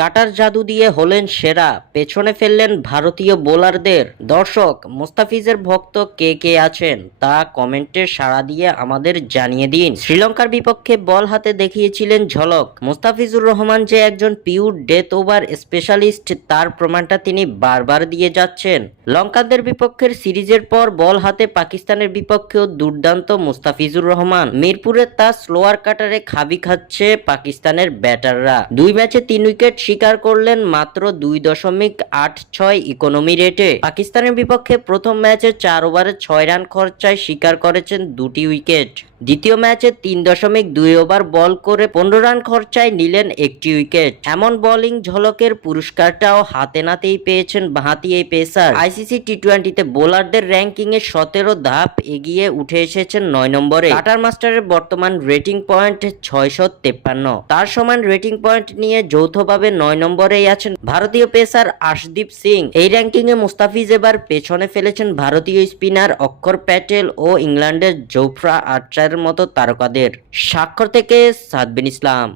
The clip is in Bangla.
কাটার জাদু দিয়ে হলেন সেরা, পেছনে ফেললেন ভারতীয় বোলারদের। দর্শক, মুস্তাফিজের ভক্ত কে কে আছেন তা কমেন্টে সাড়া দিয়ে আমাদের জানিয়ে দিন। শ্রীলঙ্কার বিপক্ষে বল হাতে দেখিয়েছিলেন ঝলক। মুস্তাফিজুর রহমান যে একজন পিওর ডেথ ওভার স্পেশালিস্ট তার প্রমাণটা তিনি বারবার দিয়ে যাচ্ছেন। লঙ্কানদের বিপক্ষের সিরিজের পর বল হাতে পাকিস্তানের বিপক্ষেও দুর্দান্ত মুস্তাফিজুর রহমান। মিরপুরে তা স্লোয়ার কাটারে খাবি খাচ্ছে পাকিস্তানের ব্যাটাররা। 2 ম্যাচে 3 উইকেট শিকার করলেন মাত্র 2.86 ইকোনমি রেটে। পাকিস্তানের বিপক্ষে প্রথম ম্যাচে 4 ওভারে 6 রান খরচায় শিকার করেছেন 2টি উইকেট। দ্বিতীয় ম্যাচে 3.2 ওভার বল করে 15 রান খরচায় নিলেন 1টি উইকেট। এমন বোলিং ঝলকের পুরস্কারটাও হাতে নাতেই পেয়েছেন বাঁহাতি এই পেসার। আইসিসি টি-20তে বোলারদের র্যাঙ্কিংয়ে 17 ধাপ এগিয়ে উঠে এসেছেন 9 নম্বরে। কাটার মাস্টারের বর্তমান রেটিং পয়েন্ট 653। তার সমান রেটিং পয়েন্ট নিয়ে যৌথভাবে 9 নম্বরেই আছেন ভারতীয় পেসার আশদীপ সিং। এই র্যাঙ্কিংয়ে মুস্তাফিজ এবার পেছনে ফেলেছেন ভারতীয় স্পিনার অক্ষর প্যাটেল ও ইংল্যান্ডের জোফরা আর্চারের মতো তারকাদের। স্বাক্ষর থেকে সাদবিন ইসলাম।